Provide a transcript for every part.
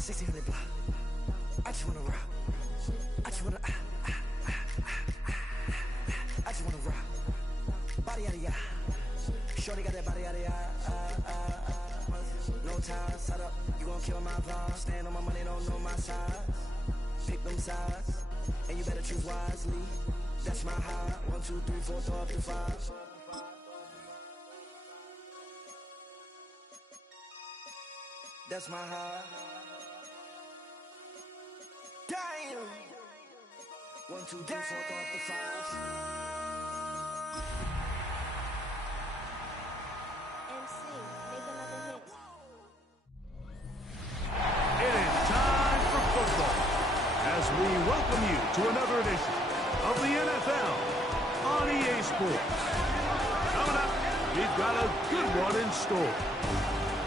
1600 block. I just wanna rock. I just wanna I just wanna rock. Body out of ya. Shorty got that body out of ya. No time, set up. You gon' kill my vibe. Stand on my money, don't know my size. Pick them sides, and you better choose wisely. That's my high. 1, 2, 3, 4, throw up to 5. That's my high. Damn. 1, 2, 3, 4, throw up to 5. MC, make another hit. It is time for football as we welcome you to another edition of the NFL on EA Sports. Coming up, we've got a good one in store.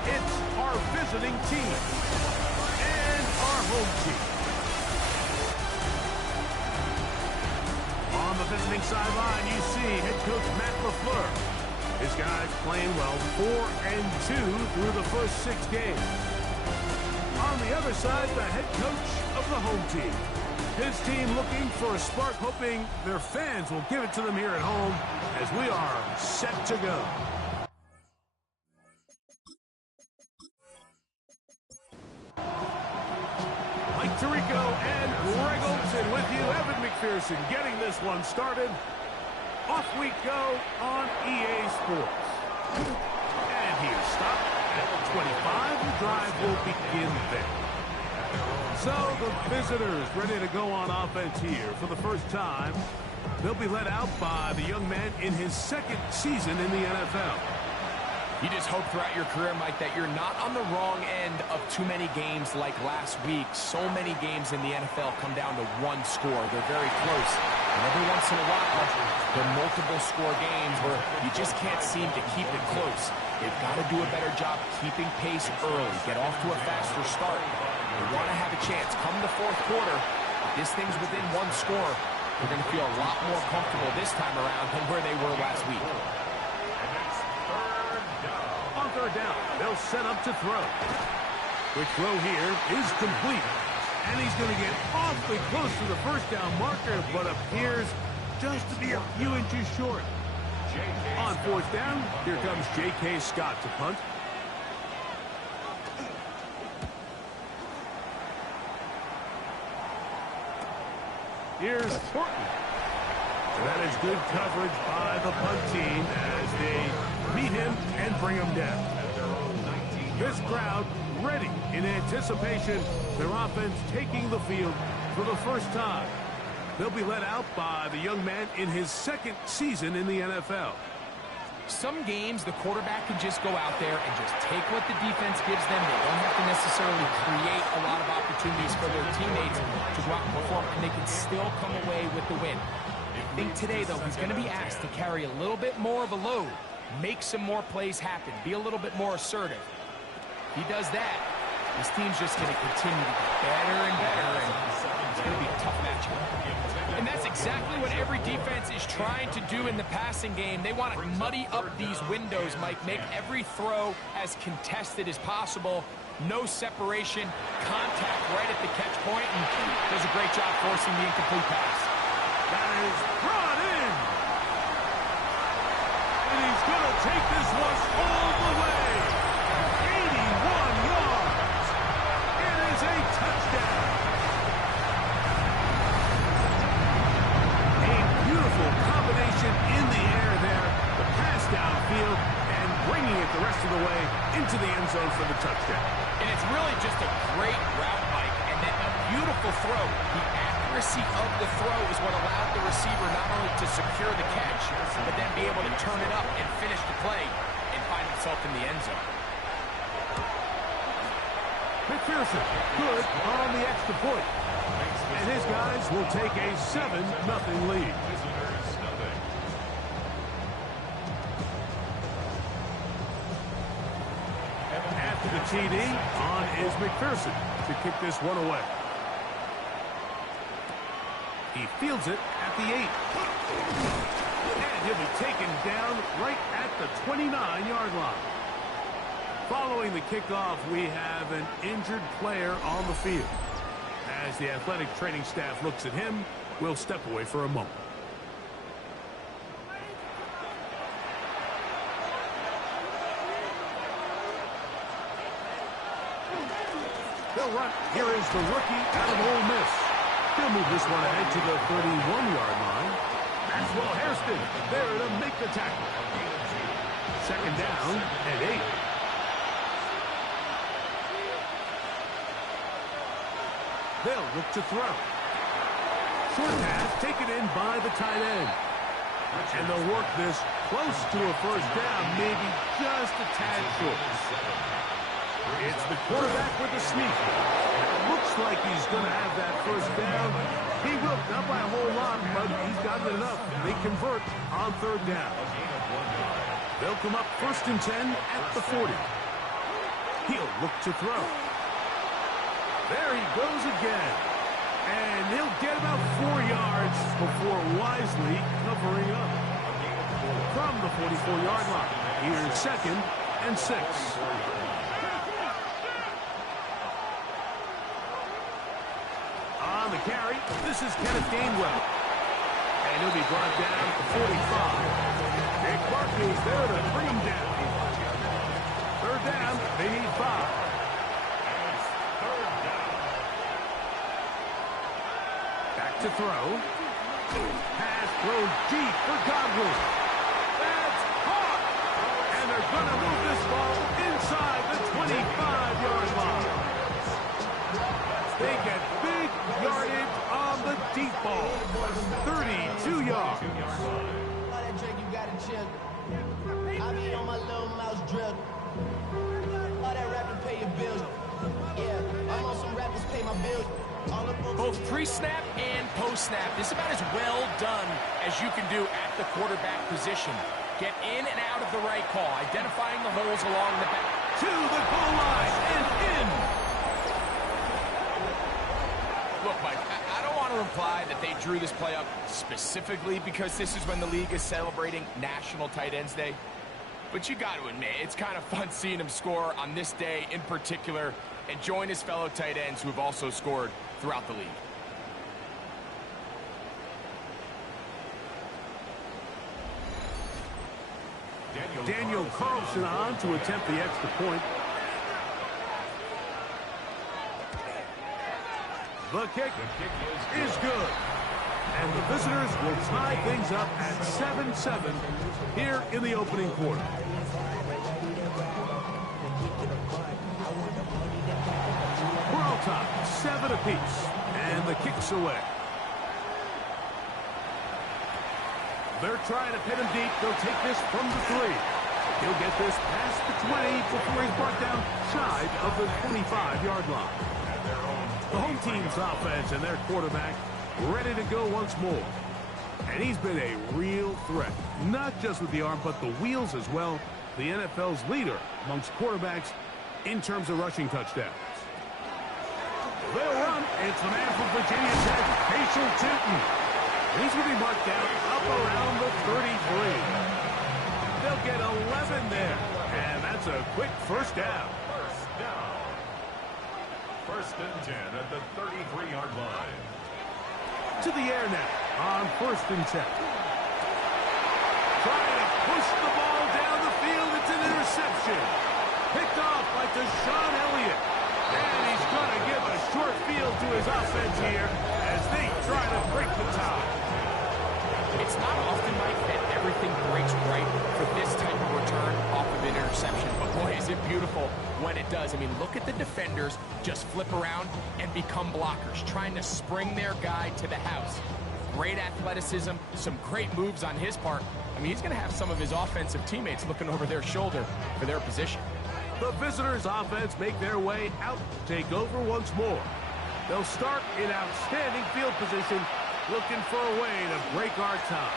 It's our visiting team and our home team. On the visiting sideline, you see head coach Matt LaFleur. His guys playing well, 4-2 through the first 6 games. On the other side, the head coach of the home team. His team looking for a spark, hoping their fans will give it to them here at home as we are set to go. Mike Tirico and Greg Olson with you. Evan McPherson getting this one started. Off we go on EA Sports. And he is stopped at the 25. The drive will begin there. So the visitors ready to go on offense here for the first time. They'll be led out by the young man in his 2nd season in the NFL. You just hope throughout your career, Mike, that you're not on the wrong end of too many games like last week. So many games in the NFL come down to one score. They're very close. And every once in a while, there are multiple score games where you just can't seem to keep it close. They've got to do a better job keeping pace early, get off to a faster start. They want to have a chance. Come the 4th quarter, if this thing's within one score, they're going to feel a lot more comfortable this time around than where they were last week. On 3rd down, they'll set up to throw. Quick throw here is complete. And he's going to get awfully close to the first down marker, but appears just to be a few inches short. On 4th down, here comes J.K. Scott to punt. Here's Horton. And that is good coverage by the punt team as they meet him and bring him down. This crowd ready in anticipation, their offense taking the field for the first time. They'll be led out by the young man in his 2nd season in the NFL. Some games, the quarterback can just go out there and just take what the defense gives them. They don't have to necessarily create a lot of opportunities for their teammates to go out and perform, and they can still come away with the win. I think today, though, he's going to be asked to carry a little bit more of a load, make some more plays happen, be a little bit more assertive. If he does that, this team's just going to continue to get better and better, and it's going to be a tough matchup. And that's exactly what every defense is trying to do in the passing game. They want to muddy up these windows, Mike, make every throw as contested as possible. No separation, contact right at the catch point, and does a great job forcing the incomplete pass. That is brought in. And he's going to take this one all the way. 81 yards. It is a touchdown. A beautiful combination in the air there. The pass downfield and bringing it the rest of the way into the end zone for the touchdown. And it's really just a great route, Mike, and then a beautiful throw. The accuracy of the throw is what allowed the receiver not only to secure the catch, but then be able to turn it up and finish the play and find himself in the end zone. McPherson, good on the extra point. And his guys will take a 7-0 lead. After the TD, on is McPherson to kick this one away. He fields it at the 8. And he'll be taken down right at the 29-yard line. Following the kickoff, we have an injured player on the field. As the athletic training staff looks at him, we'll step away for a moment. They'll run. Here is the rookie out of Ole Miss. He'll move this one ahead to the 31-yard line. Maxwell Hairston there to make the tackle. Second down and 8. They'll look to throw. Short pass taken in by the tight end. And they'll work this close to a first down, maybe just a tad short. It's the quarterback with the sneak. It looks like he's going to have that first down. He will, not by a whole lot, but he's got it enough. They convert on third down. They'll come up 1st and 10 at the 40. He'll look to throw. There he goes again. And he'll get about 4 yards before wisely covering up. From the 44-yard line, here's 2nd and 6. On the carry, this is Kenneth Gainwell. And he'll be brought down to 45. Nick Barkley's there to bring him down. Third down, they need 5. Back to throw. Pass thrown deep for Godwin. That's caught. And they're going to move this ball inside the 25-yard line. They get big yardage on the deep ball. 32 yards. I be on my little mouse drill. All that rapping pay your bills. Yeah, I'm on some rappers pay my bills. Both pre-snap and post-snap, this is about as well done as you can do at the quarterback position. Get in and out of the right call, identifying the holes along the back. To the goal line and in. Look, Mike, I don't want to imply that they drew this play up specifically because this is when the league is celebrating National Tight Ends Day. But you got to admit, it's kind of fun seeing him score on this day in particular and join his fellow tight ends who have also scored throughout the league. Daniel Carlson on to attempt the extra point. The kick is good. And the visitors will tie things up at 7-7 here in the opening quarter. We're all tied, 7 apiece. And the kick's away. They're trying to pin him deep. They'll take this from the 3. He'll get this past the 20 before he's brought down shy of the 25-yard line. The home team's offense and their quarterback ready to go once more. And he's been a real threat, not just with the arm, but the wheels as well. The NFL's leader amongst quarterbacks in terms of rushing touchdowns. They'll run. It's the man from Virginia Tech, Patrick Tinton. He's going to be marked down up around the 33. They'll get 11 there. And that's a quick first down. First down. 1st and 10 at the 33-yard line. To the air now on 1st and 10. Trying to push the ball down the field. It's an interception. Picked off by Deshaun Elliott. And he's going to give a short field to his offense here as they try to break the tie. It's not often, Mike, that everything breaks right for this type of return off of an interception. But boy, is it beautiful when it does. I mean, look at the defenders just flip around and become blockers, trying to spring their guy to the house. Great athleticism, some great moves on his part. I mean, he's going to have some of his offensive teammates looking over their shoulder for their position. The visitors' offense make their way out, take over once more. They'll start in outstanding field position, looking for a way to break our tie.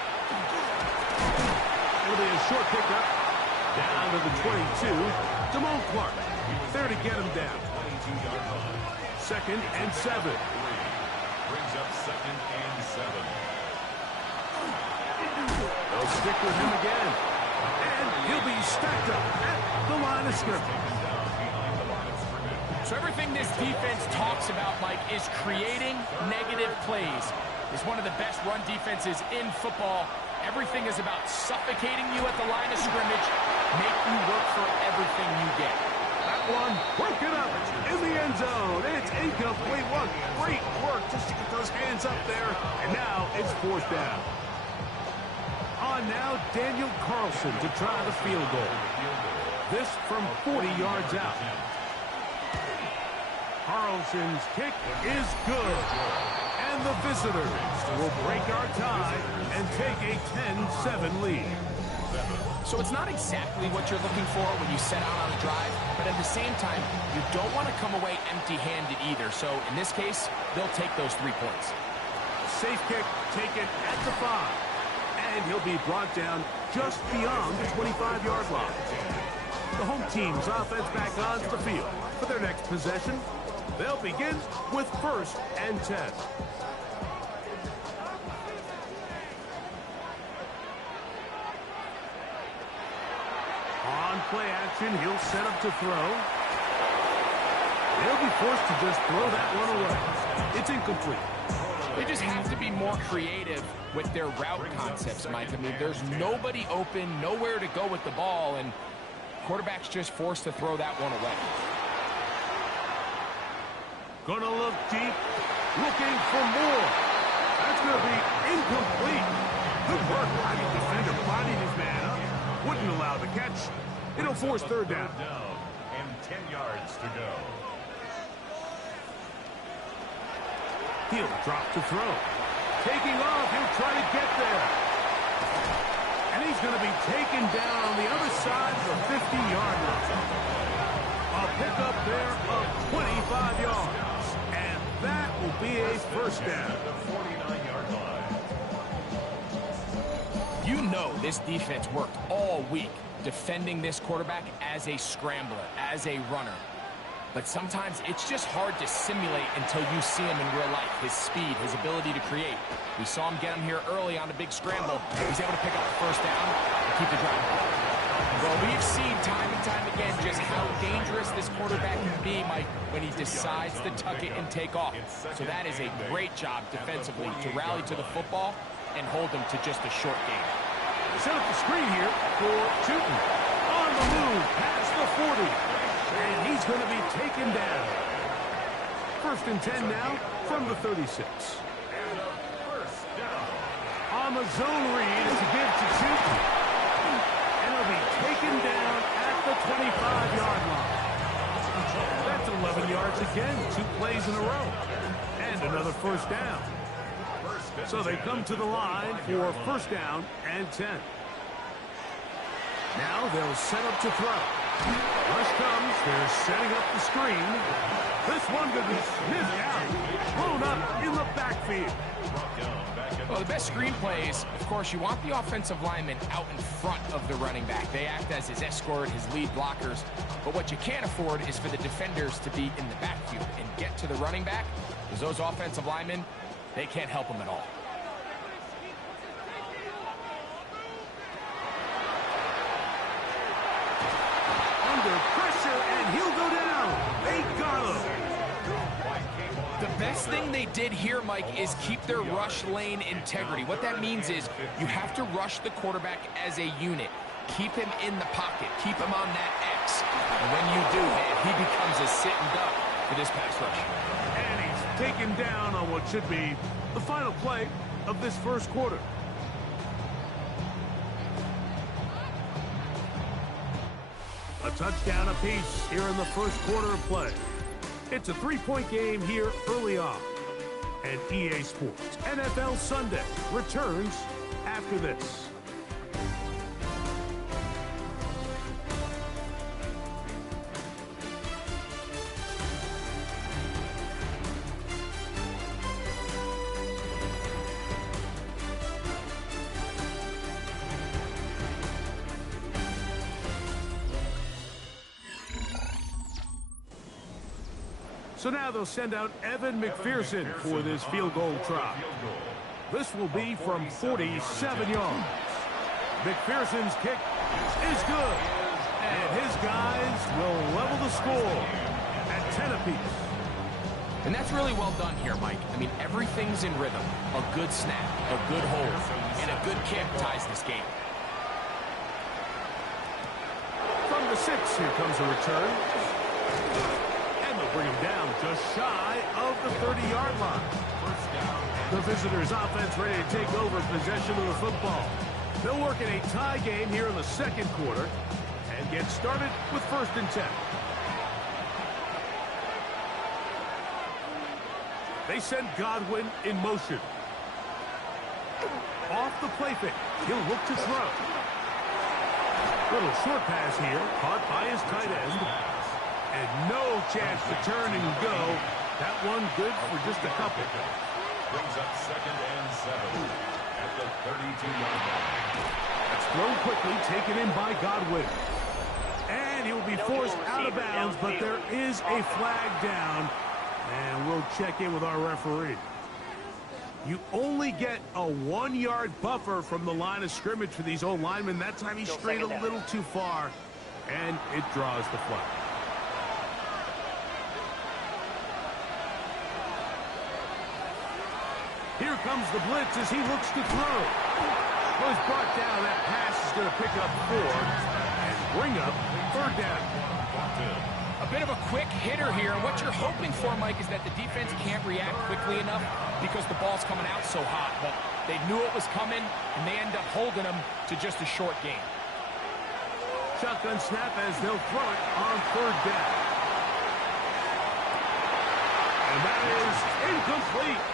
It'll be a short pickup down to the 22. Damone Clark there to get him down. 2nd and 7. Brings up 2nd and 7. They'll stick with him again. And he'll be stacked up at the line of scrimmage. So everything this defense talks about, Mike, is creating negative plays. It's one of the best run defenses in football. Everything is about suffocating you at the line of scrimmage, make you work for everything you get. That one broken up in the end zone. It's incomplete. What great work just to get those hands up there. And now it's fourth down. On now, Daniel Carlson to try the field goal. This from 40 yards out. Carlson's kick is good. And the visitors will break our tie and take a 10-7 lead. So it's not exactly what you're looking for when you set out on a drive, but at the same time, you don't want to come away empty-handed either. So in this case, they'll take those 3 points. Safe kick taken at the 5. And he'll be brought down just beyond the 25-yard line. The home team's offense back onto the field for their next possession. They'll begin with 1st and 10. On play action, he'll set up to throw. He'll be forced to just throw that one away. It's incomplete. They just have to be more creative with their route concepts, Mike. I mean, there's nobody open, nowhere to go with the ball, and quarterback's just forced to throw that one away. Gonna look deep, looking for more. That's gonna be incomplete. Good work by the defender, bodied his man up. Wouldn't allow the catch. It'll force 3rd down. And 10 yards to go. He'll drop to throw. Taking off, he'll try to get there. And he's going to be taken down on the other side of the 50-yard line. A pickup there of 25 yards. And that will be a 1st down. The 49-yard line. You know this defense worked all week defending this quarterback as a scrambler, as a runner. But sometimes it's just hard to simulate until you see him in real life. His speed, his ability to create. We saw him get him here early on a big scramble. He's able to pick up the 1st down and keep the drive going. Well, we've seen time and time again just how dangerous this quarterback can be, Mike, when he decides to tuck it and take off. So that is a great job defensively to rally to the football and hold him to just a short game. Set up the screen here for Tootin. On the move, past the 40. And he's going to be taken down. 1st and 10 now from the 36. On the zone read is to give to Tootin. And he'll be taken down at the 25-yard line. That's 11 yards again, 2 plays in a row. And another 1st down. So they come to the line for 1st down and 10. Now they'll set up to throw. Rush comes. They're setting up the screen. This one could be sniffed out. Thrown up in the backfield. Well, the best screen plays, of course, you want the offensive lineman out in front of the running back. They act as his escort, his lead blockers. But what you can't afford is for the defenders to be in the backfield and get to the running back, because those offensive linemen, they can't help him at all. Under pressure, and he'll go down. They got him. The best thing they did here, Mike, is keep their rush lane integrity. What that means is you have to rush the quarterback as a unit. Keep him in the pocket. Keep him on that X. And when you do, man, he becomes a sitting duck for this pass rush. And he's taken down on what should be the final play of this 1st quarter. A touchdown apiece here in the 1st quarter of play. It's a 3-point game here early on. And EA Sports NFL Sunday returns after this. So now they'll send out Evan McPherson for this field goal try. This will be from 47 yards. McPherson's kick is good. And his guys will level the score at 10 apiece. And that's really well done here, Mike. I mean, everything's in rhythm. A good snap, a good hold, and a good kick ties this game. From the 6, here comes a return. And they'll bring him down just shy of the 30-yard line. The visitors' offense ready to take over possession of the football. They'll work in a tie game here in the second quarter and get started with 1st and 10. They send Godwin in motion. Off the play fake. He'll look to throw. Little short pass here, caught by his tight end. And no chance to turn and go. That one good for just a couple. Brings up 2nd and 7 at the 32-yard line. That's thrown quickly, taken in by Godwin. And he'll be forced out of bounds, but there is a flag down. And we'll check in with our referee. You only get a 1-yard buffer from the line of scrimmage for these old linemen. That time he strayed a little too far, and it draws the flag. Here comes the blitz as he looks to throw. Well, he's brought down. That pass is going to pick up 4 and bring up 3rd down. A bit of a quick hitter here. And what you're hoping for, Mike, is that the defense can't react quickly enough because the ball's coming out so hot. But they knew it was coming, and they end up holding them to just a short gain. Shotgun snap as they'll throw it on 3rd down. And that is incomplete.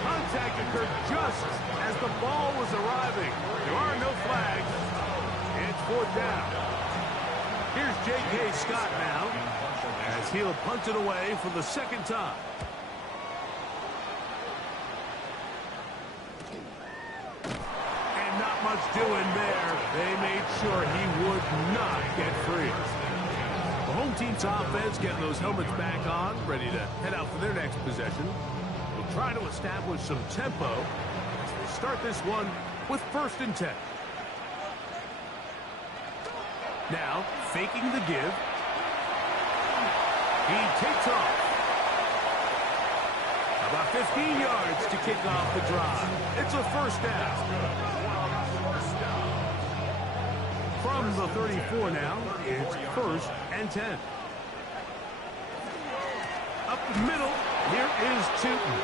Contact occurred just as the ball was arriving. There are no flags. It's 4th down. Here's J.K. Scott now as he'll punt it away for the 2nd time. And not much doing there. They made sure he would not get free. The home team's offense getting those helmets back on, ready to head out for their next possession. We'll try to establish some tempo as they start this one with 1st and 10. Now, faking the give. He takes off. About 15 yards to kick off the drive. It's a 1st down. From the 34 now, it's 1st and 10. Up the middle, here is Tootin.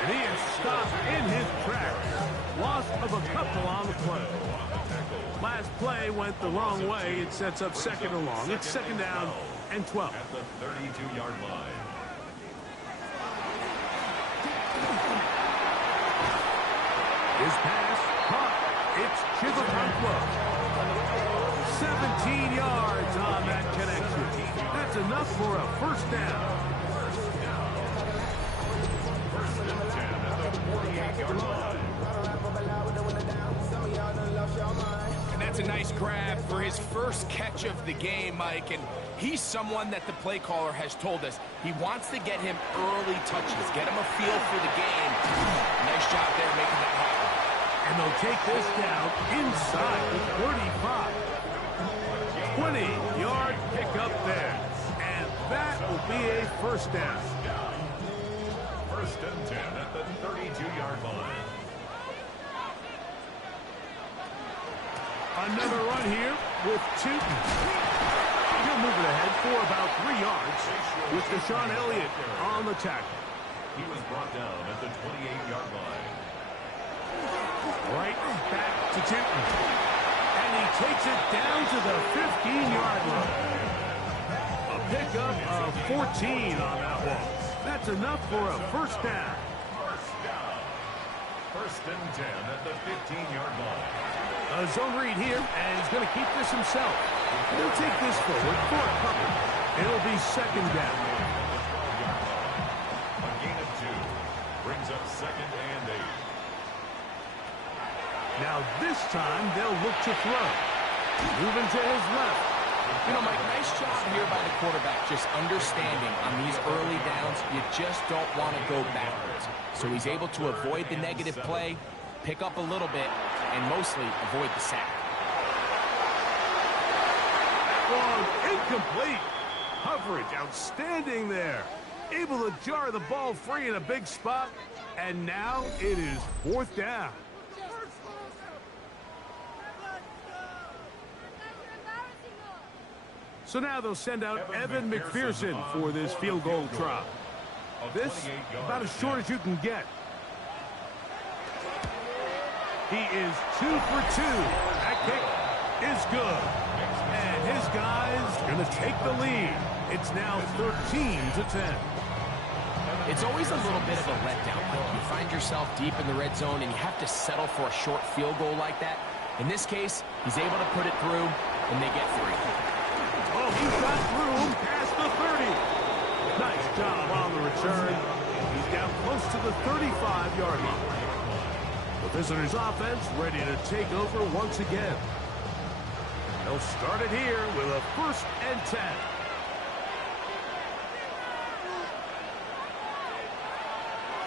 And he is stopped in his tracks. Loss of a couple on the play. Last play went the wrong way. It sets up 2nd and long. It's 2nd down and 12. At the 32-yard line. His pass caught. It's Chibukankwo. 17 yards on that connection. That's enough for a 1st down. 1st and 10 at the 48-yard line. And that's a nice grab for his first catch of the game, Mike. And he's someone that the play caller has told us he wants to get him early touches, get him a feel for the game. Nice job there making that happen. And they'll take this down inside the 35. 20-yard pickup there. And that will be a 1st down. 1st and 10 at the 32-yard line. Another run here with Tootin. He'll move it ahead for about 3 yards with Deshaun Elliott on the tackle. He was brought down at the 28-yard line. Right back to Tootin. And he takes it down to the 15-yard line. A pickup of 14 on that one. That's enough for a 1st down. 1st and 10 at the 15-yard line. A zone read here, and he's going to keep this himself. He'll take this forward for a couple. It'll be 2nd down. A gain of 2 brings up 2nd and 8. Now this time they'll look to throw. Moving to his left. You know, Mike, nice job here by the quarterback, just understanding on these early downs, you just don't want to go backwards. So he's able to avoid the negative play, pick up a little bit, and mostly avoid the sack. That one incomplete. Coverage outstanding there. Able to jar the ball free in a big spot. And now it is 4th down. So now they'll send out Evan McPherson for this field goal try. This, about as short as you can get. He is 2 for 2. That kick is good. And his guys going to take the lead. It's now 13-10. It's always a little bit of a letdown. You find yourself deep in the red zone and you have to settle for a short field goal like that. In this case, he's able to put it through, and they get 3. Oh, he's got room past the 30. Nice job on the return. He's down close to the 35-yard line. The visitors' offense ready to take over once again. They'll start it here with a 1st and 10.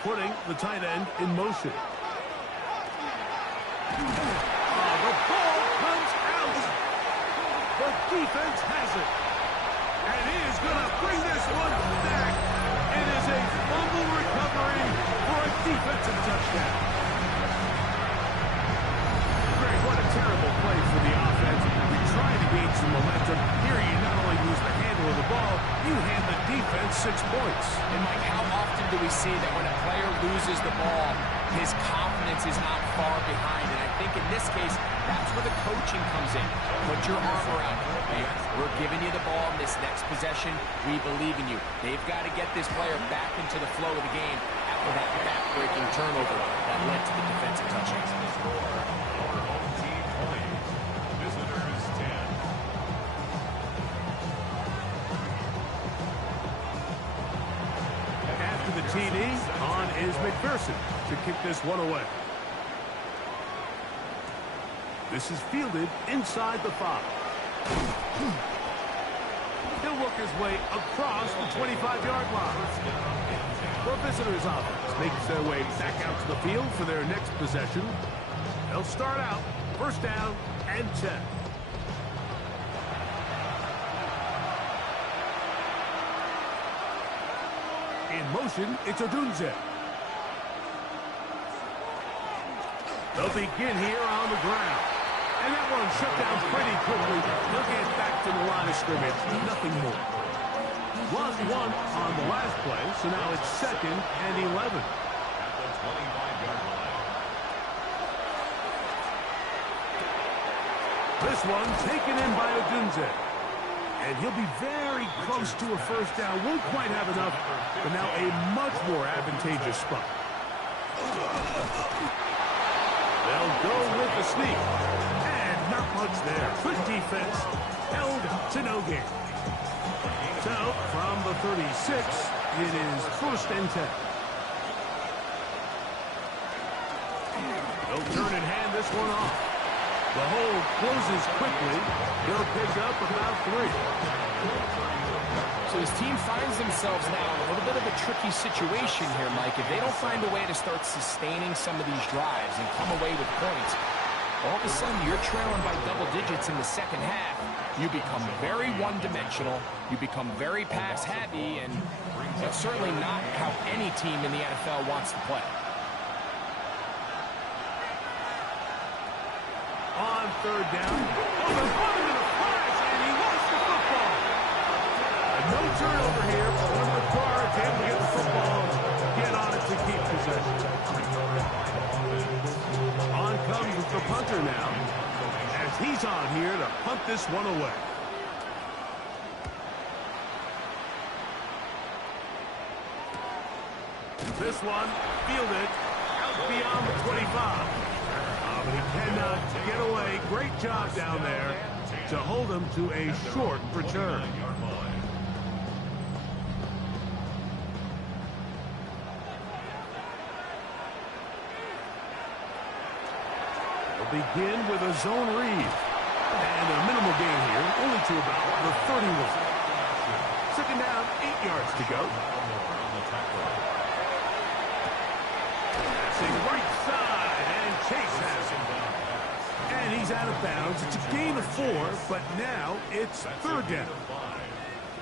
Putting the tight end in motion. Oh, the ball comes out. The defense has it. And he is going to bring this one back. It is a fumble recovery for a defensive touchdown. Greg, what a terrible play for the offense. You're trying to gain some momentum. Here you not only lose the handle of the ball, you hand the defense 6 points. And Mike, how often do we see that when a player loses the ball, his confidence is not far behind? And I think in this case, that's where the coaching comes in. Put your arm around him. Hey, we're giving you the ball in this next possession. We believe in you. They've got to get this player back into the flow of the game after that back-breaking turnover that led to the defensive touchdown. TD, on is McPherson to kick this one away. This is fielded inside the 5. He'll work his way across the 25-yard line. The visitors' offense makes their way back out to the field for their next possession. They'll start out 1st down and 10. In motion, it's Odunze. They'll begin here on the ground. And that one shut down pretty quickly. They'll get back to the line of scrimmage. Nothing more. Lost 1 on the last play, so now it's 2nd and 11. At the 25-yard line. This one taken in by Odunze. And he'll be very close to a 1st down. Won't quite have enough, but now a much more advantageous spot. They'll go with the sneak. And not much there. Good defense. Held to no gain. So, from the 36, it is 1st and 10. They'll turn and hand this one off. The hold closes quickly. He'll pick up about 3. So his team finds themselves now in a little bit of a tricky situation here, Mike. If they don't find a way to start sustaining some of these drives and come away with points, all of a sudden you're trailing by double digits in the 2nd half. You become very one-dimensional. You become very pass-heavy, and that's certainly not how any team in the NFL wants to play. On 3rd down. Oh, they're running in a flash, and he lost the football. No turnover here. One of the guards able to get the football, get on it to keep possession. On comes the punter now, as he's on here to punt this one away. This one fielded out beyond the 25. But he cannot get away. Great job down there to hold him to a short return. They'll begin with a zone read. And a minimal gain here, only to about the 31. 2nd down, 8 yards to go. Passing right side, and Chase has him. And he's out of bounds. It's a gain of 4, but now it's 3rd down.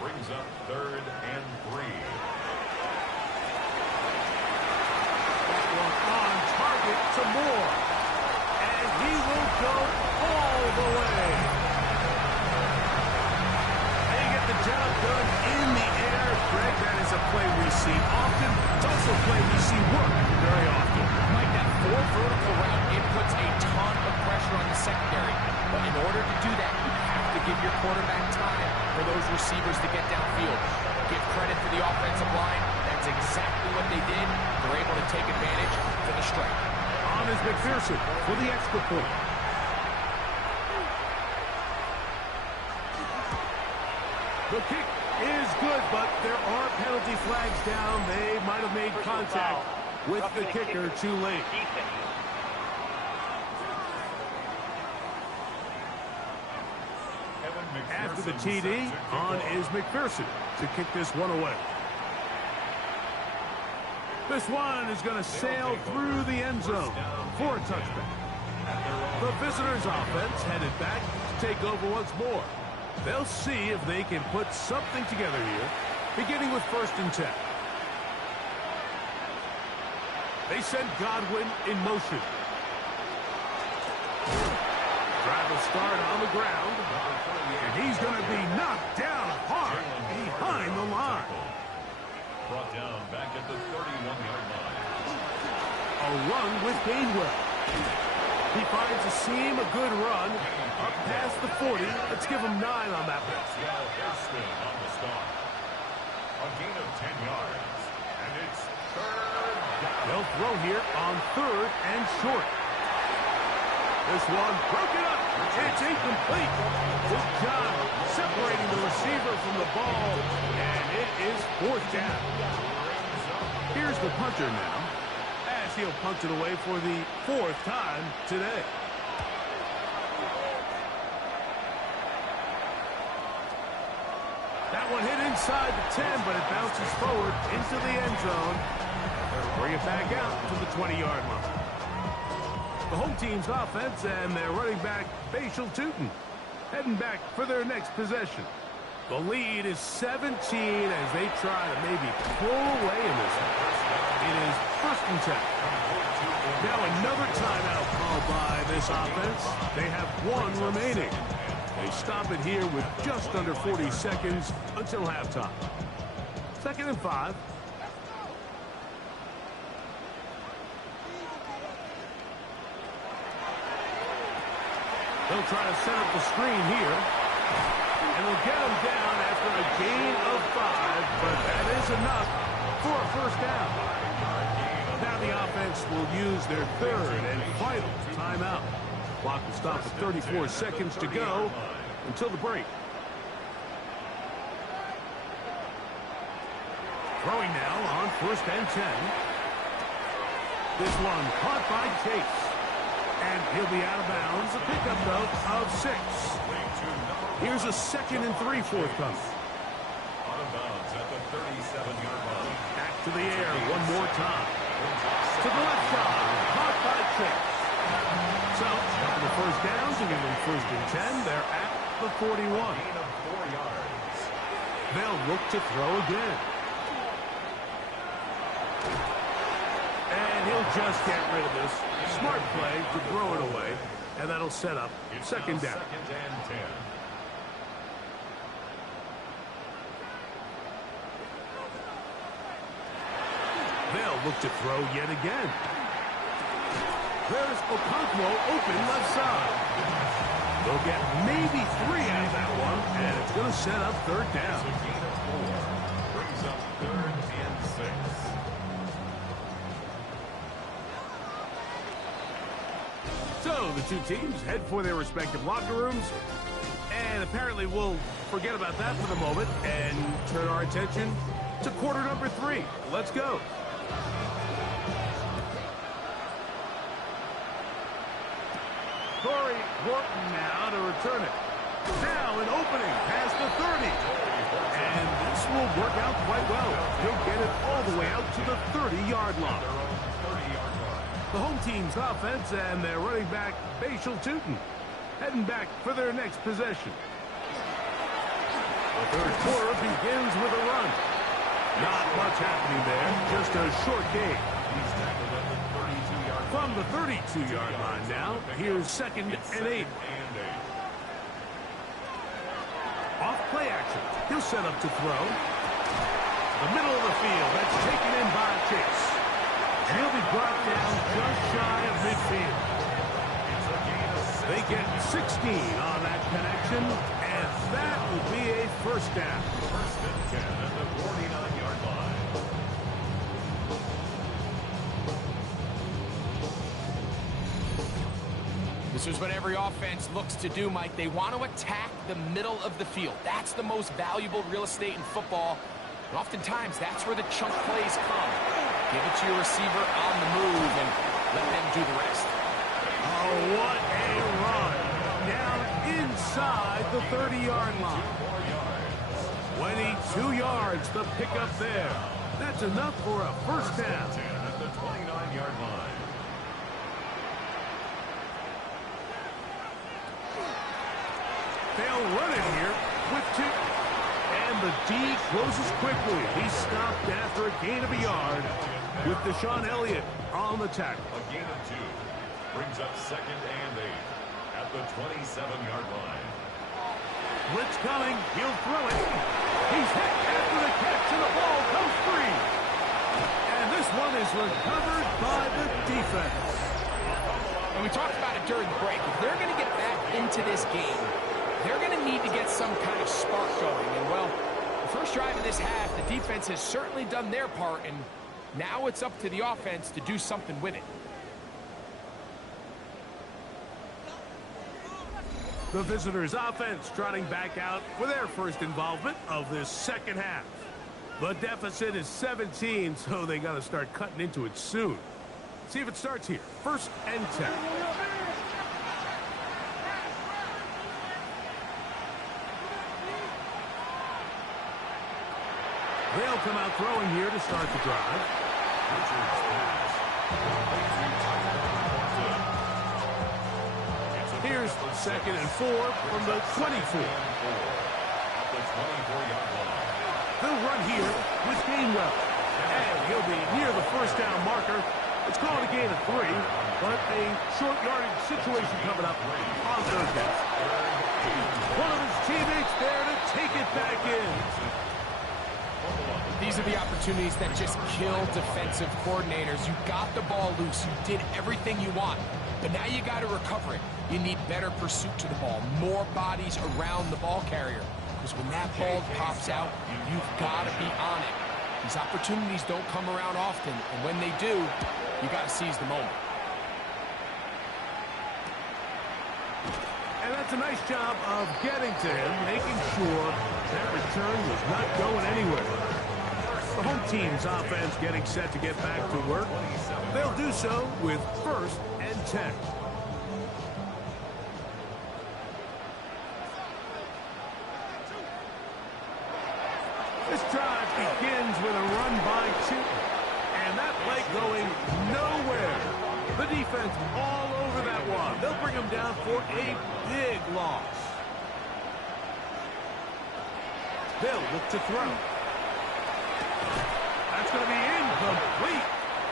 Brings up 3rd and 3. often. It's also a play we see work very often. Like that 4 vertical route, it puts a ton of pressure on the secondary. But in order to do that, you have to give your quarterback time for those receivers to get downfield. Give credit to the offensive line. That's exactly what they did. They're able to take advantage for the strike. On is McPherson for the extra point. The kick is good, but there are penalty flags down. They might have made contact with the kicker too late. After the TD, on is McPherson to kick this one away. This one is going to sail through the end zone for a touchback. The visitors' offense headed back to take over once more. They'll see if they can put something together here, beginning with 1st and 10. They send Godwin in motion. Drive will start on the ground, and he's going to be knocked down hard behind the line. Brought down back at the 31-yard line. A run with Gainwell. He finds a seam, a good run, up past the 40. Let's give him 9 on that one. Well, Hairston on the stop. A gain of 10 yards, and it's 3rd down. They'll throw here on 3rd and short. This one broken up. It's incomplete. Good job separating the receiver from the ball, and it is 4th down. Here's the punter now, as he'll punt it away for the 4th time today. That one hit inside the 10, but it bounces forward into the end zone. Bring it back out to the 20-yard line. The home team's offense and their running back, Bashal Tootin, heading back for their next possession. The lead is 17 as they try to maybe pull away in this one. It is 1st and 10. Now another timeout called by this offense. They have 1 remaining. They stop it here with just under 40 seconds until halftime. 2nd and 5. They'll try to set up the screen here. And they'll get him down after a gain of 5, but that is enough for a 1st down. Now the offense will use their 3rd and final timeout. Clock will stop at 34 seconds to go until the break. Throwing now on 1st and 10. This one caught by Chase. And he'll be out of bounds. A pickup, though, of 6. Here's a 2nd and 3 forthcoming. Out of bounds at the 37-yard line. Back to the air one more time. To the left side. Caught by Chase. So, couple of 1st downs and give them 1st and 10. They're at the 41. Gain of 4 yards. They'll look to throw again. And he'll just get rid of this. Smart play to throw it away, and that'll set up 2nd down. 2nd and 10. They'll look to throw yet again. There's Okonkwo open left side. They'll get maybe 3 out of that one, and it's going to set up 3rd down. A gain of 4. Brings up 3rd and 6. So the 2 teams head for their respective locker rooms, and apparently we'll forget about that for the moment and turn our attention to quarter number 3. Let's go. Corey Horton now to return it. Now an opening past the 30. And this will work out quite well. He'll get it all the way out to the 30-yard line. The home team's offense and their running back, Bashal Tootin, heading back for their next possession. The 3rd quarter begins with a run. Not much happening there, just a short gain. From the 32-yard line now, here's 2nd and 8. Off play action. He'll set up to throw. the middle of the field. That's taken in by Chase. And he'll be brought down just shy of midfield. They get 16 on that connection, and that will be a first down. First and 10 at the 49-yard line. This is what every offense looks to do, Mike. They want to attack the middle of the field. That's the most valuable real estate in football. And oftentimes, that's where the chunk plays come. Give it to your receiver on the move and let them do the rest. Oh, what a run. Down inside the 30-yard line. 22 yards, the pickup there. That's enough for a first down. 10 at the 29-yard line. They'll run it here with 2. And the D closes quickly. He's stopped after a gain of a yard with Deshaun Elliott on the tackle. A gain of 2 brings up second and 8 at the 27-yard line. Blitz coming. He'll throw it. He's hit after the catch, and the ball comes free. And this one is recovered by the defense. And we talked about it during the break. If they're going to get back into this game, they're going to need to get some kind of spark going. And, well, the first drive of this half, the defense has certainly done their part, and now it's up to the offense to do something with it. The visitors' offense trotting back out for their first involvement of this second half. The deficit is 17, so they got to start cutting into it soon. See if it starts here. First and 10. They'll come out throwing here to start the drive. Here's second and 4 from the 24. They'll run here with Gainwell. And he'll be near the first down marker. It's called a gain of 3, but a short yardage situation coming up on third down. One of his teammates there to take it back in. These are the opportunities that just kill defensive coordinators. You got the ball loose. You did everything you want. But now you got to recover it. You need better pursuit to the ball, more bodies around the ball carrier. Because when that ball pops out, you've got to be on it. These opportunities don't come around often, and when they do, you got to seize the moment. And that's a nice job of getting to him, making sure that return was not going anywhere. The home team's offense getting set to get back to work. They'll do so with first and 10. This drive begins with a run by 2. And that play going nowhere. The defense all over that one. They'll bring him down for a big loss. They'll look to throw. That's going to be incomplete.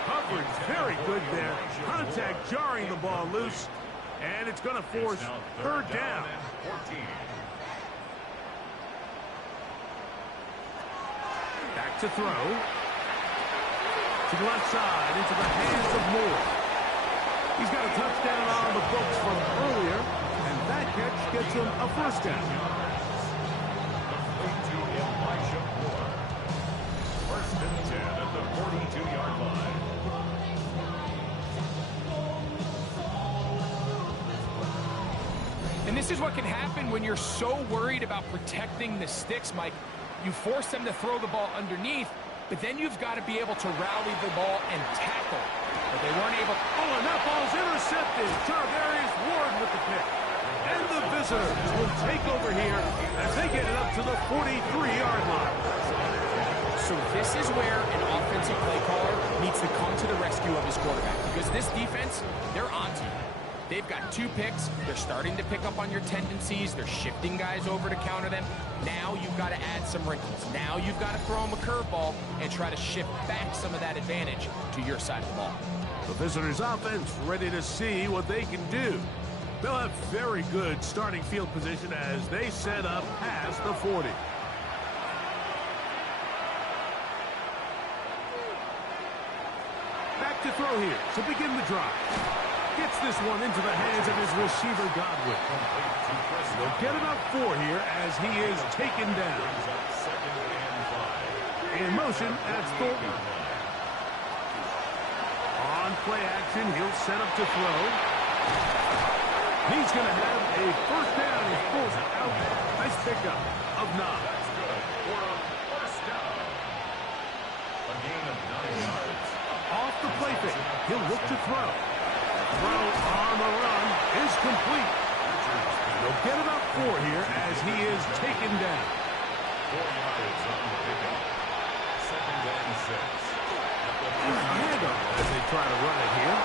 Coverage very good there. Contact jarring the ball loose. And it's going to force third down. Back to throw. To the left side, into the hands of Moore. He's got a touchdown on the books from earlier, and that catch gets him a first down. First and 10 at the 42-yard line. And this is what can happen when you're so worried about protecting the sticks, Mike. You force them to throw the ball underneath, but then you've got to be able to rally the ball and tackle. But they weren't able. Oh, and that ball's intercepted. Tarvarius Ward with the pick. And the visitors will take over here as they get it up to the 43-yard line. So this is where an offensive play caller needs to come to the rescue of his quarterback, because this defense, they're onto you. They've got 2 picks. They're starting to pick up on your tendencies. They're shifting guys over to counter them. Now you've got to add some wrinkles. Now you've got to throw them a curveball and try to shift back some of that advantage to your side of the ball. The visitors' offense ready to see what they can do. They'll have very good starting field position as they set up past the 40. to throw here to begin the drive. Gets this one into the hands of his receiver, Godwin. They'll get about 4 here as he is taken down. In motion, that's Thornton. On play action, he'll set up to throw. He's going to have a first down. He pulls out. Nice pickup of 9. That's good for a first down. A gain of 9 yards. Off the play fake, he'll look to throw. Throw on the run is complete. They'll get about 4 here as he is taken down. 4 yards on the pickup. Second and 6. Handoff as they try to run it here.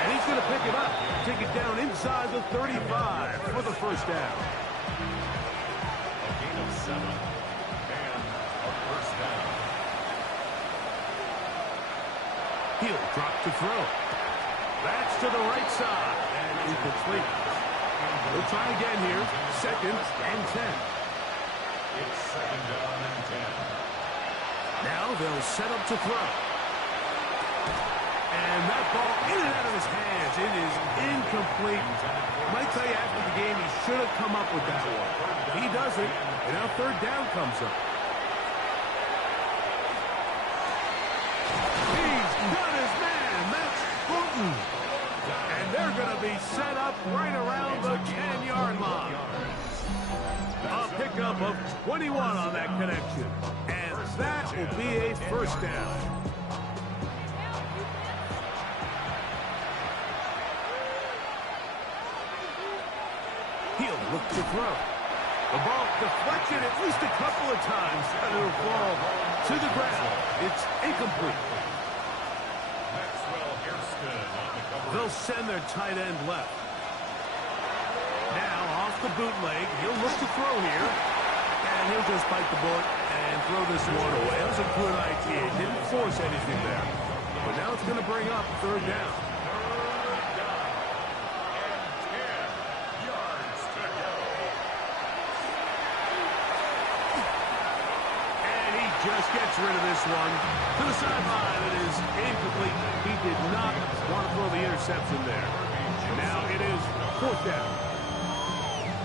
And he's going to pick it up. Take it down inside the 35 for the first down. A gain of 7. And a first down. He'll drop to throw. That's to the right side. And incomplete. We'll try again here. Second and 10. It's second down and 10. Now they'll set up to throw. And that ball in and out of his hands. It is incomplete. Might tell you after the game he should have come up with that one. He doesn't, and now third down comes up. He's got his man. That's Thornton. And they're going to be set up right around the 10-yard line. A pickup of 21 on that connection. And that will be a first down. He'll look to throw. The ball deflected at least a couple of times, and it'll fall to the ground. It's incomplete. They'll send their tight end left. Now, off the bootleg, he'll look to throw here. And he'll just bite the bullet and throw this one away. That was a good idea. Didn't force anything there. But now it's going to bring up third down. Just gets rid of this one to the sideline. It is incomplete. He did not want to throw the interception there. Now it is fourth down.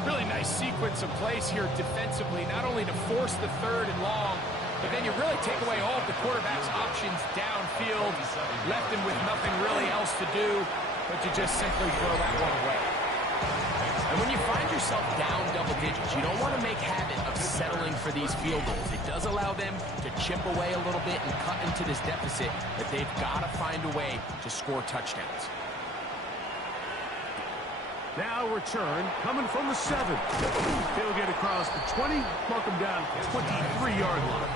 Really nice sequence of plays here defensively, not only to force the third and long, but then you really take away all of the quarterback's options downfield, left him with nothing really else to do but to just simply throw that one away. And when you find yourself down double digits, you don't want to make habit of settling for these field goals. It does allow them to chip away a little bit and cut into this deficit, but they've got to find a way to score touchdowns. Now return coming from the 7. He'll get across the 20, mark him down 23-yard line.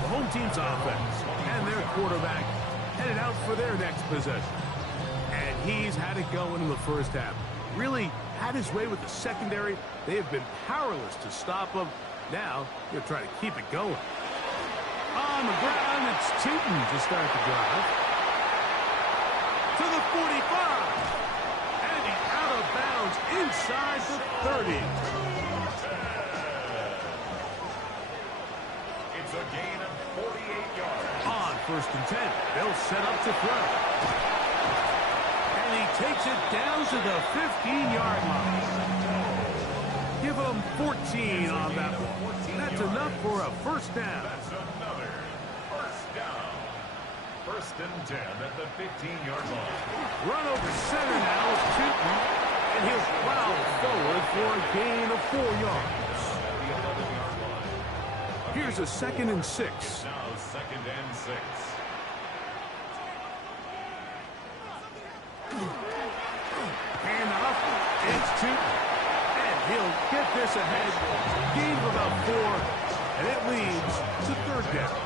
The home team's offense and their quarterback headed out for their next possession. And he's had it going in the first half. Really had his way with the secondary. They have been powerless to stop him. Now they're trying to keep it going. On the ground, it's Tootin to start the drive. To the 45. And he's out of bounds inside the 30. It's a gain of 48 yards. On first and 10, they'll set up to throw. And he takes it down to the 15-yard line. Give him 14 on that one. That's enough for a first down. That's another first down. First and 10 at the 15-yard line. Run over center now with Tootin, and he'll plow forward for a gain of 4 yards. The 11-yard line. Here's a second and 6. Now second and 6. Hand off. It's Tootin. And he'll get this ahead. Gain of about 4. And it leads to third down.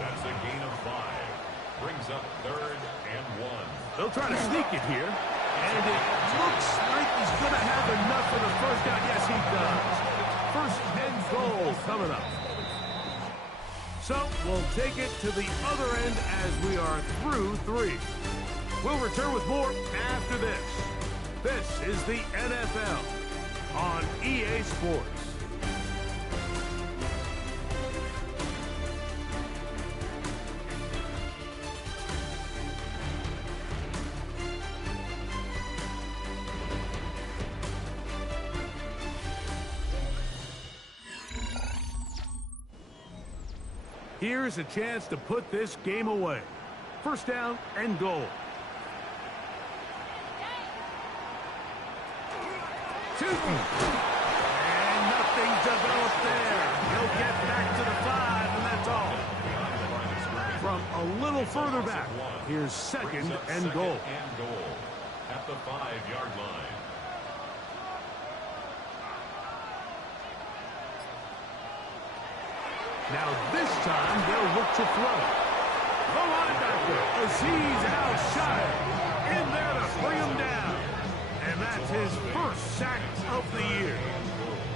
That's a gain of 5. Brings up third and 1. They'll try to sneak it here. And it looks like he's going to have enough for the first down. Yes, he does. First and goal coming up. So we'll take it to the other end as we are through 3. We'll return with more after this. This is the NFL on EA Sports. Here's a chance to put this game away. First down and goal. Shooting. And nothing developed there. He'll get back to the 5, and that's all. From a little further back, here's second and goal. At the 5-yard line. Now this time they'll look to throw. The linebacker, Aziz outside. In there to bring him down. And that's his first sack of the year.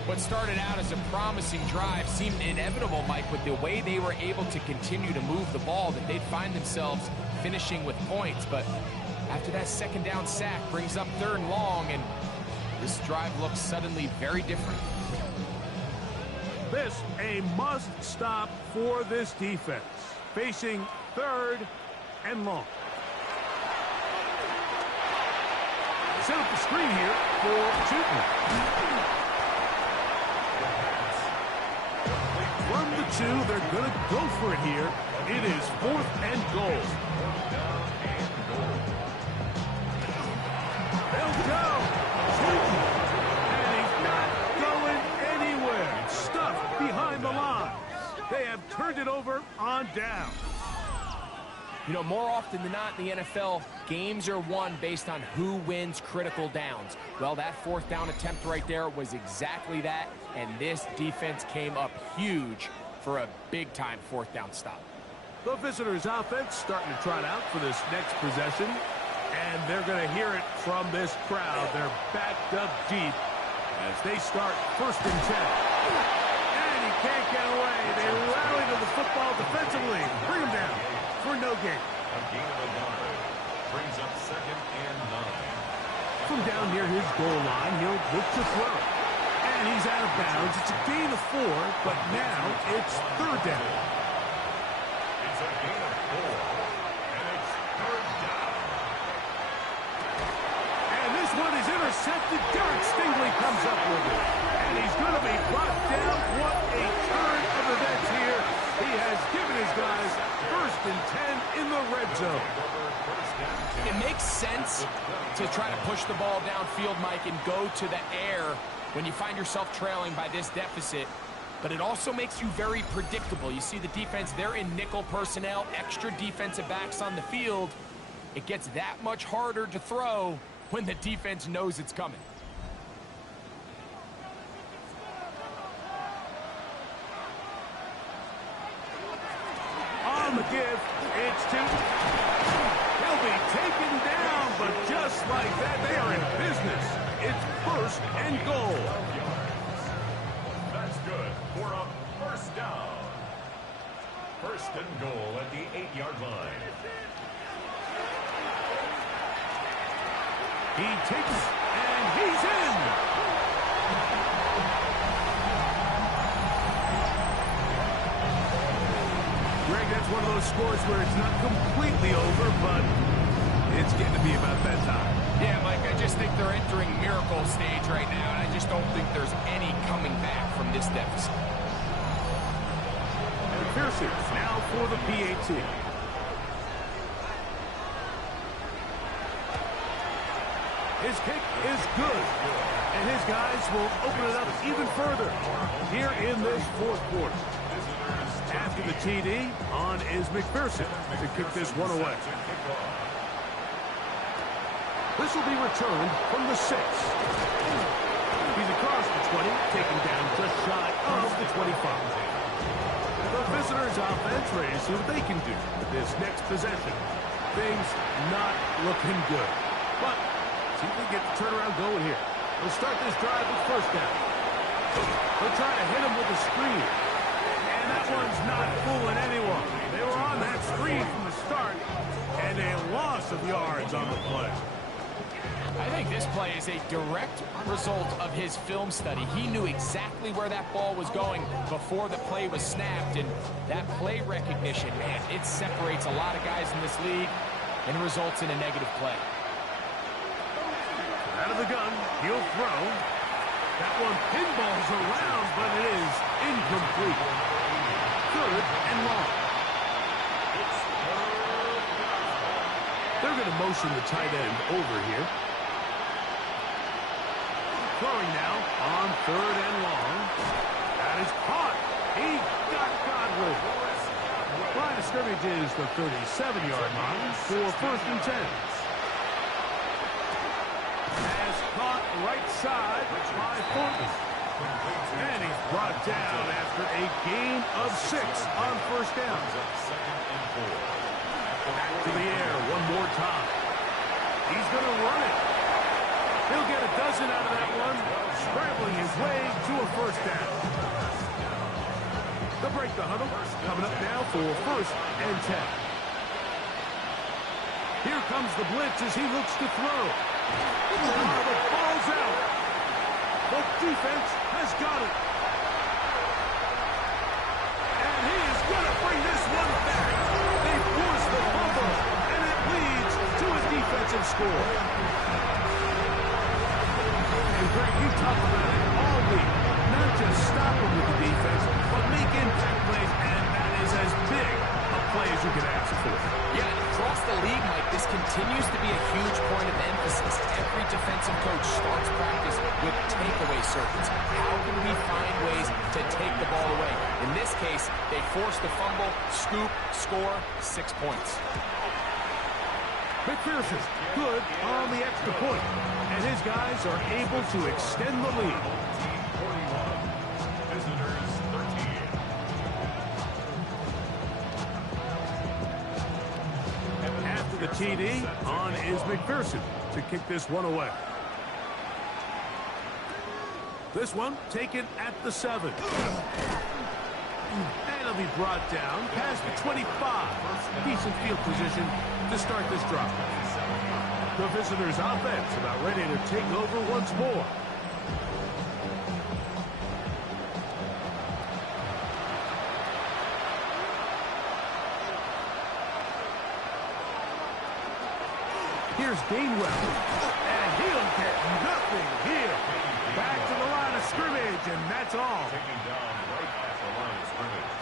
What started out as a promising drive seemed inevitable, Mike, with the way they were able to continue to move the ball, that they'd find themselves finishing with points. But after that second down sack brings up 3rd and long, and this drive looks suddenly very different. This a must-stop for this defense. Facing 3rd and long. Set up the screen here for Chutney. From the 2, they're going to go for it here. It is 4th and goal. They'll go. Chutney. And he's not going anywhere. Stuffed behind the line. They have turned it over on down. You know, more often than not in the NFL, games are won based on who wins critical downs. Well, that 4th down attempt right there was exactly that, and this defense came up huge for a big-time 4th down stop. The visitors' offense starting to trot out for this next possession, and they're going to hear it from this crowd. They're backed up deep as they start 1st and 10. And he can't get away. They rally to the football defensively. Bring him down for no gain. A gain of 9 brings up 2nd and 9. From down near his goal line, he'll look to throw. And he's out of bounds. It's a gain of 4, but now it's 3rd down. It's a gain of 4, and it's 3rd down. And this one is intercepted. Derek Stingley comes up with it. And he's going to be brought down. What a turn of events here. He has given his guys 1st and 10 in the red zone. It makes sense to try to push the ball downfield, Mike, and go to the air when you find yourself trailing by this deficit. But it also makes you very predictable. You see the defense, they're in nickel personnel, extra defensive backs on the field. It gets that much harder to throw when the defense knows it's coming. On the give, it's 2. He'll be taken down, but just like that, they are in business. It's 1st and goal. That's good for a 1st down. 1st and goal at the 8-yard line. He takes, and he's in. Greg, that's one of those scores where it's not completely over, but it's getting to be about that time. Yeah, Mike, I just think they're entering miracle stage right now, and I just don't think there's any coming back from this deficit. And Pearson now for the PAT. His kick is good, and his guys will open it up even further here in this 4th quarter. After the TD, on is McPherson to kick this one away. This will be returned from the 6. He's across the 20, taken down just shy of the 25. The visitors' offense ready to see what they can do with this next possession. Things not looking good, but see if they get the turnaround going here. They'll start this drive with 1st down. They'll try to hit him with a screen. And that one's not fooling anyone. They were on that screen from the start, and a loss of yards on the play. I think this play is a direct result of his film study. He knew exactly where that ball was going before the play was snapped, and that play recognition, man, it separates a lot of guys in this league and results in a negative play. Out of the gun, he'll throw. That one pinballs around, but it is incomplete. 3rd and long. They're going to motion the tight end over here. Throwing now on 3rd and long. That is caught. He got Godwin. Line of scrimmage is the 37-yard line for 1st and 10. Has caught right side by Thornton. And he's brought down after a gain of 6 on 1st down. Back to the air one more time. He's going to run it. He'll get a dozen out of that one, scrambling his way to a 1st down. They'll break the huddle. Coming up now for 1st and 10. Here comes the blitz as he looks to throw. The ball's out. The defense has got it. And he is going to bring this one back. They force the fumble, and it leads to a defensive score. And Greg, you talked about it all week. Not just stopping with the defense, but make impact plays, and that is as big a play as you can ask for. Yeah, and across the league, Mike, this continues to be a huge point of emphasis. Every defensive coach starts practice with takeaway circuits. How can we find ways to take the ball away? In this case, they force the fumble, scoop, score, 6 points. McPherson, good on the extra point, and his guys are able to extend the lead. Visitors 13. After the TD, on is McPherson to kick this one away. This one taken at the 7. And it'll be brought down past the 25. Decent field position to start this drive. The visitors' offense about ready to take over once more. Here's Gainwell, and he'll get nothing here. Back to the line of scrimmage, and that's all. Taking down right at the line of scrimmage.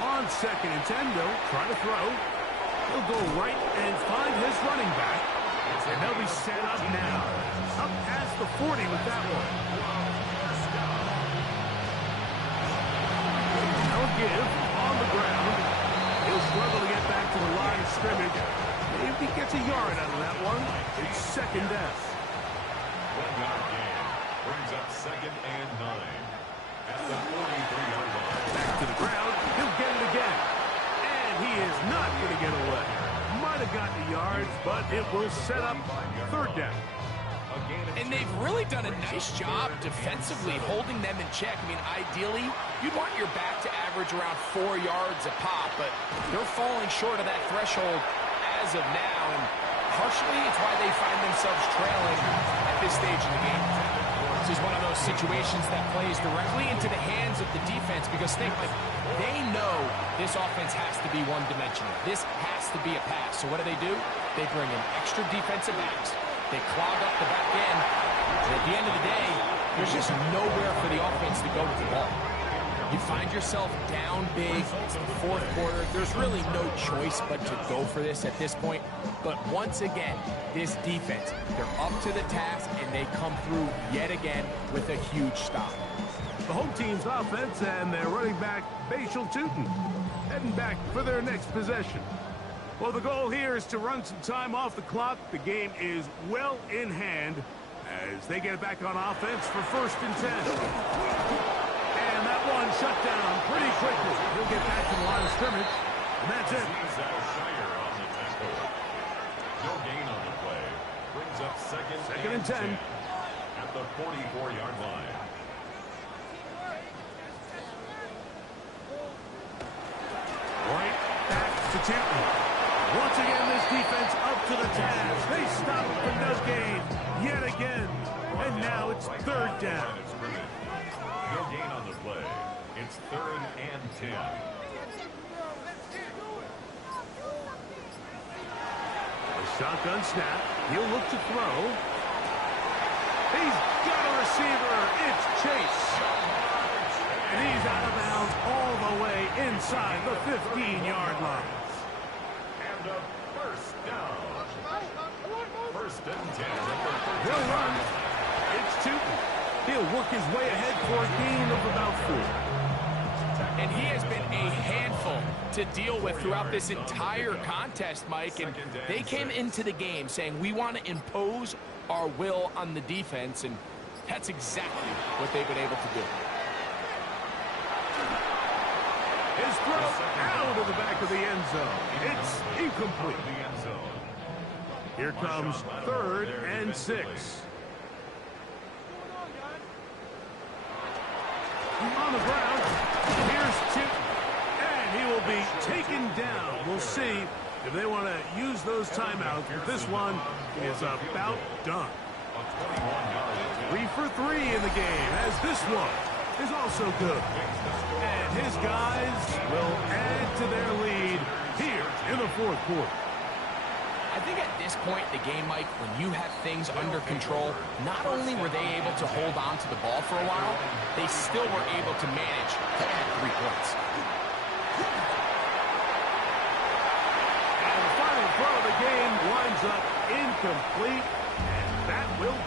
On 2nd and 10, they'll try to throw. He'll go right and find his running back, and they'll be set up now. Up past the 40 with that one. They'll give on the ground. He'll struggle to get back to the line of scrimmage. If he gets a yard out of that one, it's 2nd down. 1-yard gain brings up 2nd and 9 at the 43-yard line. Back to the ground. He'll get it again. And he is not going to get away. Might have gotten the yards, but it will set up 3rd down. And they've really done a nice job defensively holding them in check. I mean, ideally, you'd want your back to average around 4 yards a pop, but they're falling short of that threshold as of now, and partially it's why they find themselves trailing at this stage in the game. This is one of those situations that plays directly into the hands of the defense because think, like, they know this offense has to be one-dimensional. This has to be a pass. So what do? They bring in extra defensive backs. They clog up the back end, and at the end of the day, there's just nowhere for the offense to go with the ball. You find yourself down big. It's the 4th quarter. There's really no choice but to go for this at this point. But once again, this defense, they're up to the task, and they come through yet again with a huge stop. The home team's offense and their running back, Bashal Tootin, heading back for their next possession. Well, the goal here is to run some time off the clock. The game is well in hand as they get back on offense for 1st and 10. And that one shut down pretty quickly. He'll get back to the line of scrimmage, and that's it. He's Shire on the tackle. No gain on the play. Brings up 2nd and 10 at the 44-yard line. Right back to Tootin. Once again, this defense up to the task. They stop the no gain yet again. And now it's 3rd down. No gain on the play. It's 3rd and 10. A shotgun snap. He'll look to throw. He's got a receiver. It's Chase. And he's out of bounds all the way inside the 15-yard line. And a 1st down. First and 10. He'll run. It's Tootin. He'll work his way ahead for a gain of about 4. And he has been a handful to deal with throughout this entire contest, Mike. And they came into the game saying, we want to impose our will on the defense, and that's exactly what they've been able to do. His throw out of the back of the end zone. It's incomplete. Here comes 3rd and 6. On the ground, here's Chip, and he will be taken down. We'll see if they want to use those timeouts, but this one is about done. 3 for 3 in the game, as this one is also good. And his guys will add to their lead here in the 4th quarter. I think at this point in the game, Mike, when you have things under control, not only were they able to hold on to the ball for a while, they still were able to manage to add 3 points. And the final throw of the game winds up incomplete, and that will